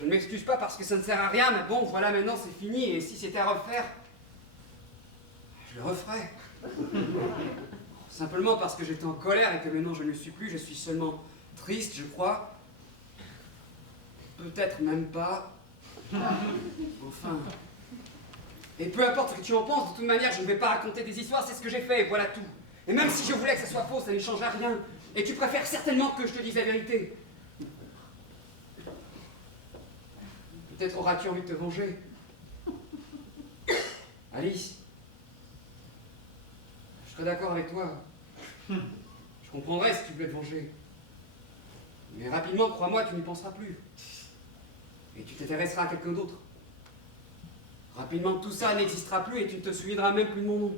Je ne m'excuse pas parce que ça ne sert à rien, mais bon, voilà, maintenant c'est fini, et si c'était à refaire, je le referais. Simplement parce que j'étais en colère et que maintenant je ne le suis plus, je suis seulement triste, je crois. Peut-être même pas. Enfin. Et peu importe ce que tu en penses, de toute manière, je ne vais pas raconter des histoires, c'est ce que j'ai fait, et voilà tout. Et même si je voulais que ça soit faux, ça ne change à rien. Et tu préfères certainement que je te dise la vérité. Peut-être auras-tu envie de te venger. Alice, je serais d'accord avec toi. Je comprendrais si tu voulais te venger. Mais rapidement, crois-moi, tu n'y penseras plus. Et tu t'intéresseras à quelqu'un d'autre. Rapidement, tout ça n'existera plus et tu ne te souviendras même plus de mon nom.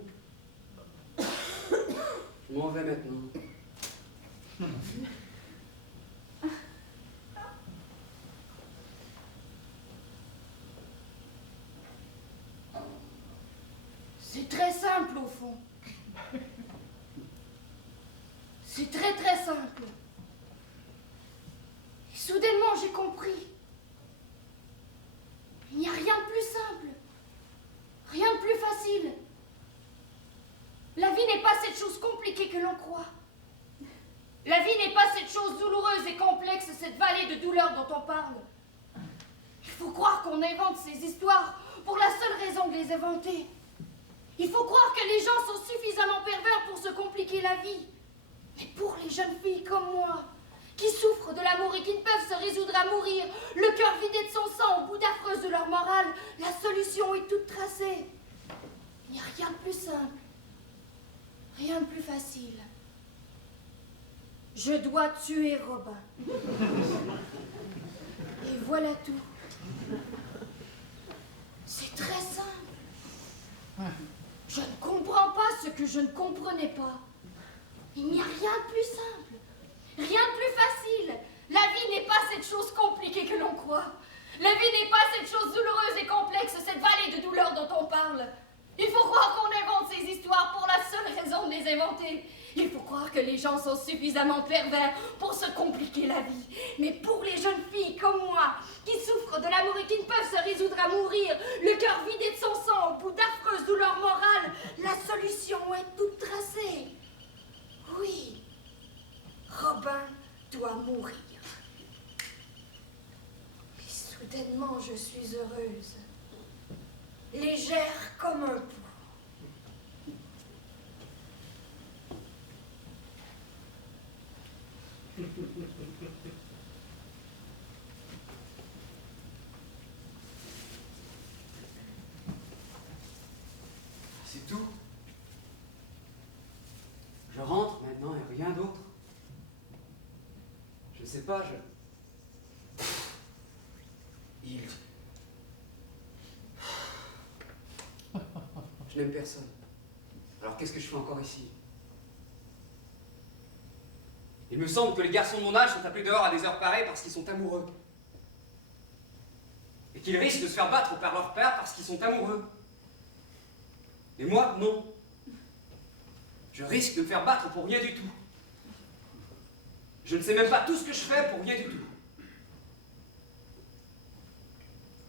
Je m'en vais maintenant. C'est très simple au fond. C'est très très simple. Et soudainement j'ai compris. Il n'y a rien de plus simple. Rien de plus facile. La vie n'est pas cette chose compliquée que l'on croit. La vie n'est pas cette chose douloureuse et complexe, cette vallée de douleur dont on parle. Il faut croire qu'on invente ces histoires pour la seule raison de les inventer. Il faut croire que les gens sont suffisamment pervers pour se compliquer la vie. Mais pour les jeunes filles comme moi, qui souffrent de l'amour et qui ne peuvent se résoudre à mourir, le cœur vidé de son sang au bout d'affreuse de leur morale, la solution est toute tracée. Il n'y a rien de plus simple, rien de plus facile. Je dois tuer Robin. Et voilà tout. C'est très simple. Je ne comprends pas ce que je ne comprenais pas. Il n'y a rien de plus simple, rien de plus facile. La vie n'est pas cette chose compliquée que l'on croit. La vie n'est pas cette chose douloureuse et complexe, cette vallée de douleur dont on parle. Il faut croire qu'on invente ces histoires pour la seule raison de les inventer. Il faut croire que les gens sont suffisamment pervers pour se compliquer la vie. Mais pour les jeunes filles comme moi, qui souffrent de l'amour et qui ne peuvent se résoudre à mourir, le cœur vidé de son sang au bout d'affreuses douleurs morales, la solution est toute tracée. Oui, Robin doit mourir. Et soudainement, je suis heureuse, légère comme un pou. C'est tout. Je rentre maintenant et rien d'autre. Je ne sais pas, Je n'aime personne. Alors qu'est-ce que je fais encore ici? Il me semble que les garçons de mon âge sont appelés dehors à des heures pareilles parce qu'ils sont amoureux. Et qu'ils risquent de se faire battre par leur père parce qu'ils sont amoureux. Et moi, non. Je risque de me faire battre pour rien du tout. Je ne sais même pas tout ce que je fais pour rien du tout.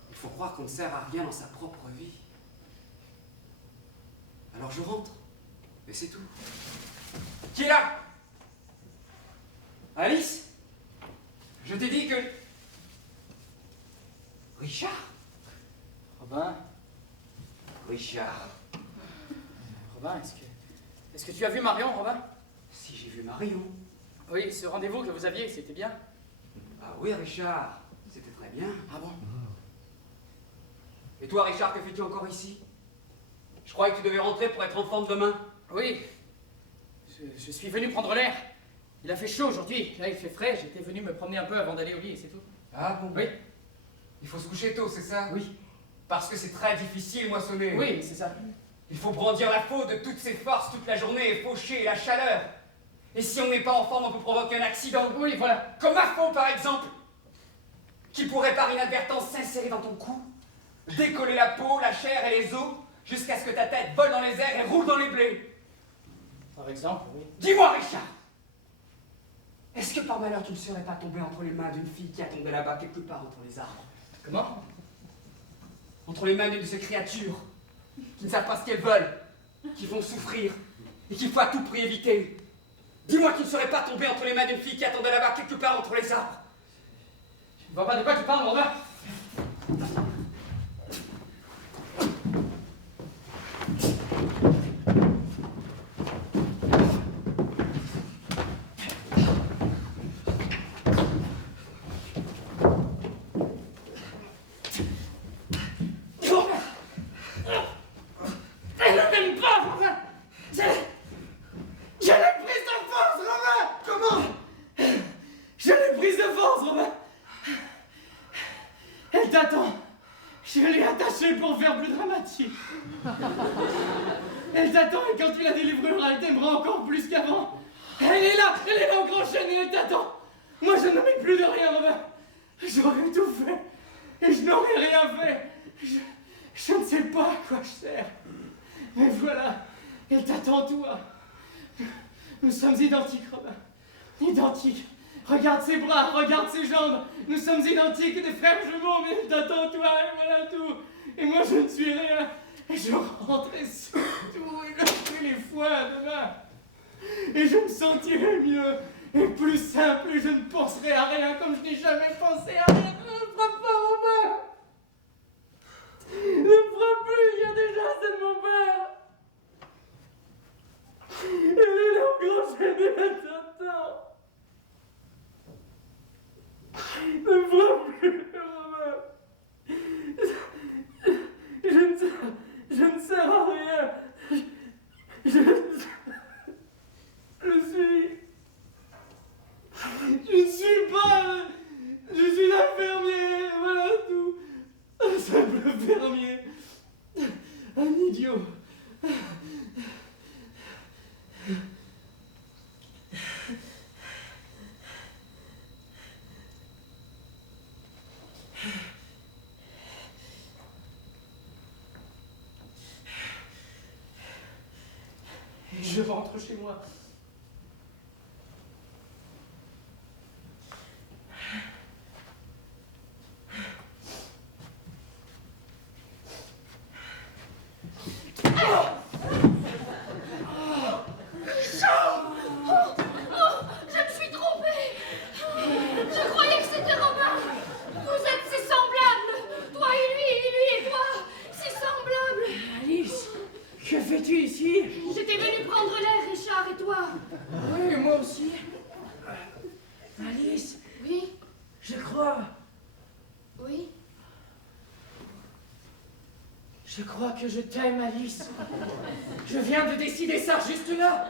Il faut croire qu'on ne sert à rien dans sa propre vie. Alors je rentre. Et c'est tout. Qui est là? Alice? Je t'ai dit que... Richard? Robin? Richard. Robin, est-ce que tu as vu Marion, Robin? Si j'ai vu Marion. Oui, ce rendez-vous que vous aviez, c'était bien? Ah oui, Richard. C'était très bien. Ah bon? Et toi, Richard, que fais-tu encore ici? Je croyais que tu devais rentrer pour être en forme demain. Oui. Je suis venu prendre l'air. Il a fait chaud aujourd'hui. Là, il fait frais. J'étais venu me promener un peu avant d'aller au lit, c'est tout. Ah bon? Oui. Il faut se coucher tôt, c'est ça? Oui. Parce que c'est très difficile, moissonner. Oui, c'est ça. Il faut brandir la faute de toutes ses forces toute la journée et faucher la chaleur. Et si on n'est pas en forme, on peut provoquer un accident. Oui, voilà. Comme ma faux, par exemple, qui pourrait par inadvertance s'insérer dans ton cou, décoller la peau, la chair et les os, jusqu'à ce que ta tête vole dans les airs et roule dans les blés. Par exemple, oui. Dis-moi, Richard, est-ce que par malheur tu ne serais pas tombé entre les mains d'une fille qui attendait là-bas quelque part entre les arbres? Comment? Entre les mains d'une de ces créatures qui ne savent pas ce qu'elles veulent, qui vont souffrir et qu'il faut à tout prix éviter. Dis-moi qu'il ne serait pas tombé entre les mains d'une fille qui attendait là-bas quelque part entre les arbres. Tu ne vois pas de quoi tu parles, Robin? Elle t'attend et quand tu la délivreras, elle t'aimera encore plus qu'avant. Elle est là en grand chêne et elle t'attend. Moi je n'en ai plus de rien, Robin. J'aurais tout fait et je n'aurais rien fait. Je ne sais pas à quoi je sers. Mais voilà, elle t'attend toi. Nous sommes identiques, Robin. Identiques. Regarde ses bras, regarde ses jambes. Nous sommes identiques, des frères jumeaux, mais elle t'attend toi et voilà tout. Et moi je ne suis rien. Et je rentrerai sur tout et le fais les fois demain. Et je me sentirai mieux et plus simple et je ne penserai à rien comme je n'ai jamais pensé à rien. Ne me frappe pas, Robin. Ne me frappe plus, il y a déjà assez de mon père. Elle est là au grand chêne et elle t'attend. Ne me frappe plus, Robin. Je ne sers à rien. Je suis pas. Je suis un fermier, voilà tout. Un simple fermier. Un idiot. Je rentre chez moi. Je crois que je t'aime, Alice. Je viens de décider ça juste là.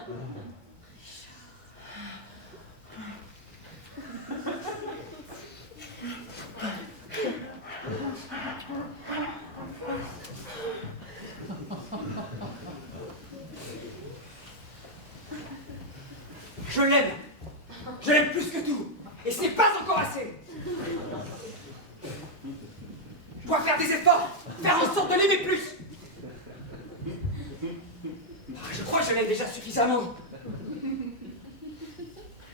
Je l'aime. Je l'aime plus que tout. Et ce n'est pas encore assez. Je dois faire des efforts, faire en sorte de l'aimer plus. Je crois que je l'aime déjà suffisamment.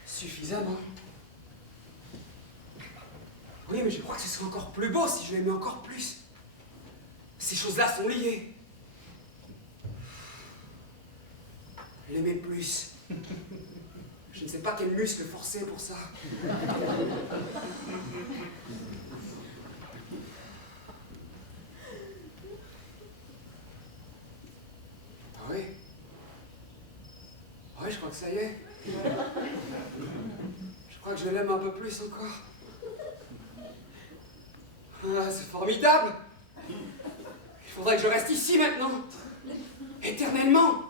Suffisamment. Oui, mais je crois que ce serait encore plus beau si je l'aimais encore plus. Ces choses-là sont liées. L'aimer plus. Je ne sais pas quel muscle forcer pour ça. Ah oui. Oui, je crois que ça y est. Je crois que je l'aime un peu plus encore. Ah, c'est formidable. Il faudrait que je reste ici maintenant. Éternellement.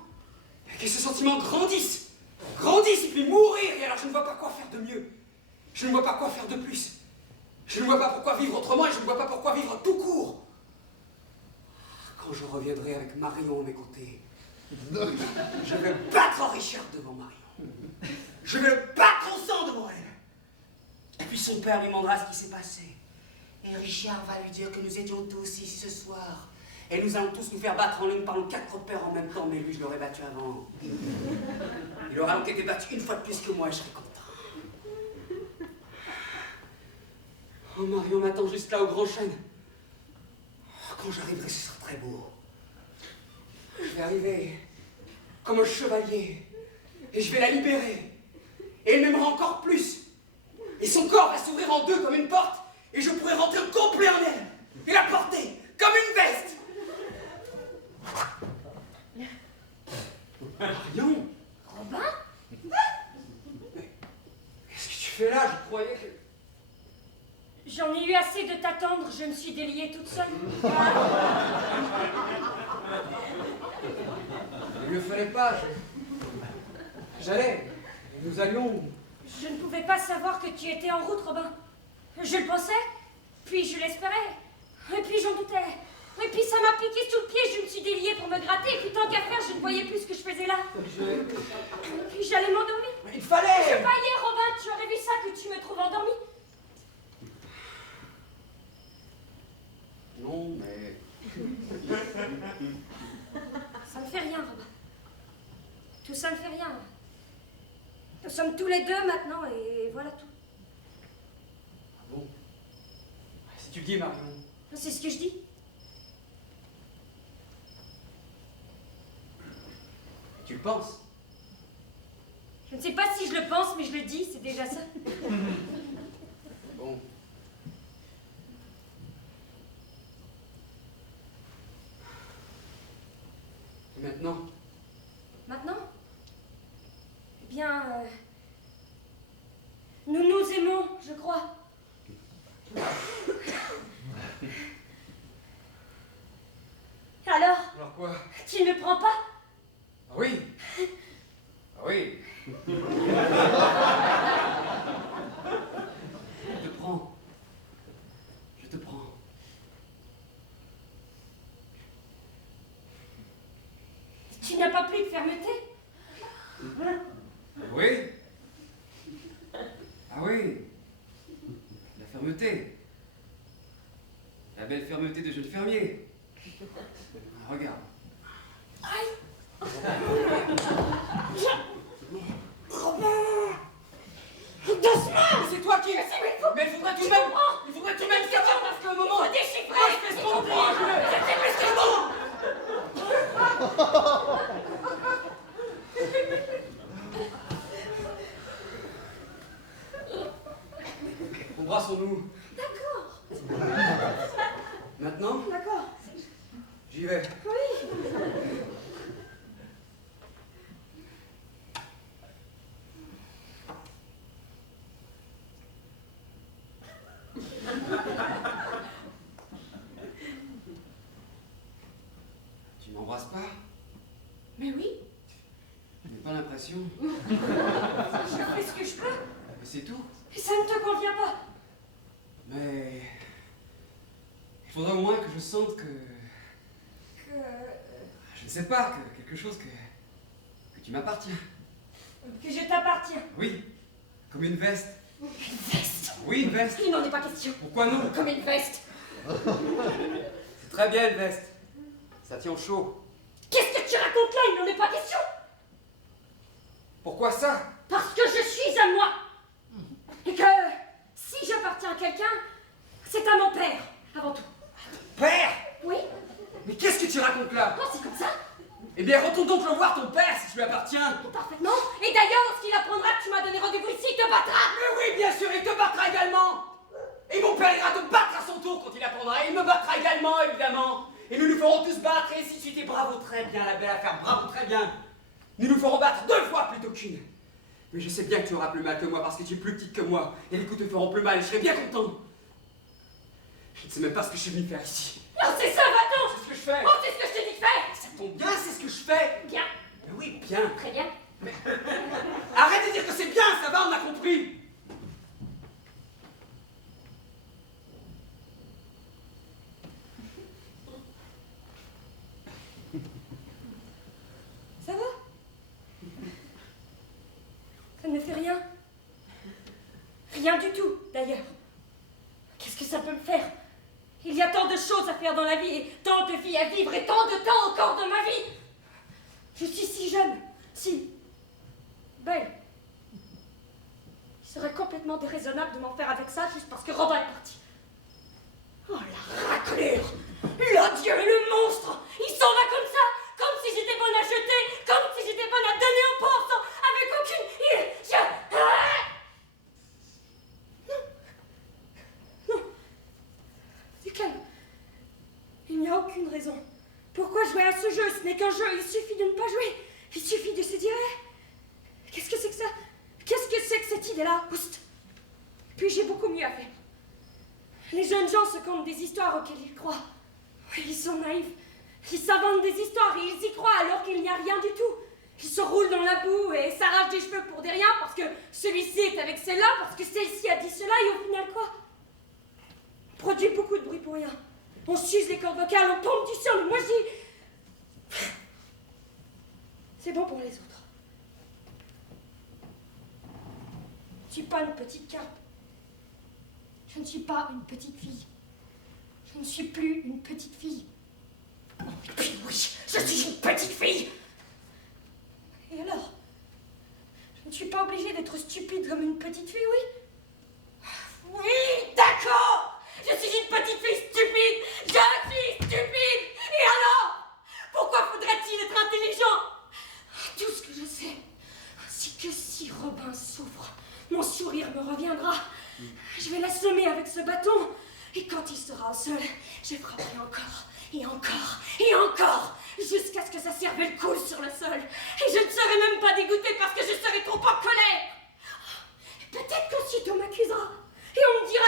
Et que ce sentiment grandisse. Grandisse et puis mourir. Et alors je ne vois pas quoi faire de mieux. Je ne vois pas quoi faire de plus. Je ne vois pas pourquoi vivre autrement et je ne vois pas pourquoi vivre tout court. Quand je reviendrai avec Marion à mes côtés, je vais battre Richard devant Marion. Je vais le battre au sang devant elle. Et puis son père lui demandera ce qui s'est passé. Et Richard va lui dire que nous étions tous ici ce soir. Et nous allons tous nous faire battre en ligne par nos 4 pères en même temps. Mais lui, je l'aurais battu avant. Il aura donc été battu une fois de plus que moi et je serais content. Oh Marion m'attend juste là au Grand Chêne. Quand j'arriverai, ce sera très beau. Je vais arriver comme un chevalier et je vais la libérer. Et elle m'aimera encore plus. Et son corps va s'ouvrir en deux comme une porte et je pourrai rentrer au complet en elle et la porter comme une veste. Marion! Robin? Qu'est-ce que tu fais là? Je croyais que... J'en ai eu assez de t'attendre, je me suis déliée toute seule. Il ne le fallait pas. J'allais. Nous allions... Je ne pouvais pas savoir que tu étais en route, Robin. Je le pensais, puis je l'espérais, et puis j'en doutais. Et puis ça m'a piqué sous le pied, je me suis déliée pour me gratter, et puis tant qu'à faire, je ne voyais plus ce que je faisais là. Et puis j'allais m'endormir. Il fallait... Je faillais, Robin, tu aurais vu ça que tu me trouves endormie. Non, mais... Ça ne fait rien, Robin. Tout ça ne fait rien. Nous sommes tous les deux maintenant, et voilà tout. Ah bon? Si tu le dis, Marion. C'est ce que je dis. Tu le penses? Je ne sais pas si je le pense, mais je le dis, c'est déjà ça. Bon. Et maintenant? Maintenant? Eh bien, nous nous aimons, je crois. Alors, Alors quoi? tu ne me prends pas? Ah oui. Ah oui. Je te prends. Je te prends. Tu n'as pas plus de fermeté? Oui. Ah oui. La fermeté. La belle fermeté de jeune fermier. Ah, regarde. C'est toi qui... Mais il faudrait tout de même... Il faudrait tout de même savoir parce qu'au moment... Embrassons-nous. D'accord. Maintenant, D'accord. j'y vais. Oui. Tu m'embrasses pas? Mais oui. Je n'ai pas l'impression. Je fais ce que je peux. Mais c'est tout. Et ça ne te convient pas. Mais... Il faudrait au moins que je sente que... Je ne sais pas, que quelque chose que tu m'appartiens. Que je t'appartiens. Oui, comme une veste. Une veste. Oui, une veste. Il n'en est pas question. Pourquoi non? Comme une veste. C'est très bien une veste. Ça tient chaud. Qu'est-ce que tu racontes là? Il n'en est pas question. Pourquoi ça? Parce que je suis à moi. Et que si j'appartiens à quelqu'un, c'est à mon père, avant tout. Père! Oui? Mais qu'est-ce que tu racontes là? Non, c'est comme ça. Eh bien, retourne donc le voir, ton père, si tu lui appartiens. Parfaitement. Et d'ailleurs, lorsqu'il apprendra que tu m'as donné rendez-vous ici, il te battra. Mais oui, bien sûr, il te battra également. Et mon père ira te battre à son tour quand il apprendra. Il me battra également, évidemment. Et nous nous ferons tous battre, et ainsi de suite. Et bravo, très bien, la belle affaire, bravo, très bien. Nous nous ferons battre 2 fois plutôt qu'une. Mais je sais bien que tu auras plus mal que moi parce que tu es plus petite que moi. Et les coups te feront plus mal, et je serai bien content. Je ne sais même pas ce que je suis venu faire ici. Non, c'est ça, va-t'en. C'est ce que je fais. Oh, c'est ce que je t'ai dit de faire. Ça tombe bien, c'est ce que je fais. Bien. Mais oui, bien. Très bien. Arrête de dire que c'est bien, ça va, on a compris. Ça va? Ça ne me fait rien. Rien du tout, d'ailleurs. Qu'est-ce que ça peut me faire? Il y a tant de choses à faire dans la vie, et tant de vie à vivre, et tant de temps encore de ma vie. Je suis si jeune, si belle. Il serait complètement déraisonnable de m'en faire avec ça juste parce que Robin est parti. aucune raison. Pourquoi jouer à ce jeu? Ce n'est qu'un jeu, il suffit de ne pas jouer. Il suffit de se dire, qu'est-ce que c'est que ça? Qu'est-ce que c'est que cette idée-là? Oust. Puis j'ai beaucoup mieux à faire. Les jeunes gens se content des histoires auxquelles ils croient. Oui, ils sont naïfs. Ils s'inventent des histoires et ils y croient alors qu'il n'y a rien du tout. Ils se roulent dans la boue et s'arrachent des cheveux pour des riens parce que celui-ci est avec celle-là, parce que celle-ci a dit cela et au final quoi? On produit beaucoup de bruit pour rien. On s'use les cordes vocales, on tombe du ciel, mais moi je dis... C'est bon pour les autres. Je ne suis pas une petite carpe. Je ne suis pas une petite fille. Je ne suis plus une petite fille. Et puis oui, je suis une petite fille. Et alors? Je ne suis pas obligée d'être stupide comme une petite fille, oui? Oui, d'accord. Je suis une petite fille stupide. Je suis stupide. Et alors? Pourquoi faudrait-il être intelligent? Tout ce que je sais, c'est que si Robin souffre, mon sourire me reviendra. Je vais l'assommer avec ce bâton. Et quand il sera au sol, je frapperai encore, et encore, et encore, jusqu'à ce que sa cervelle coule sur le sol. Et je ne serai même pas dégoûtée parce que je serai trop en colère. Peut-être qu'aussitôt on m'accusera. Et on me dira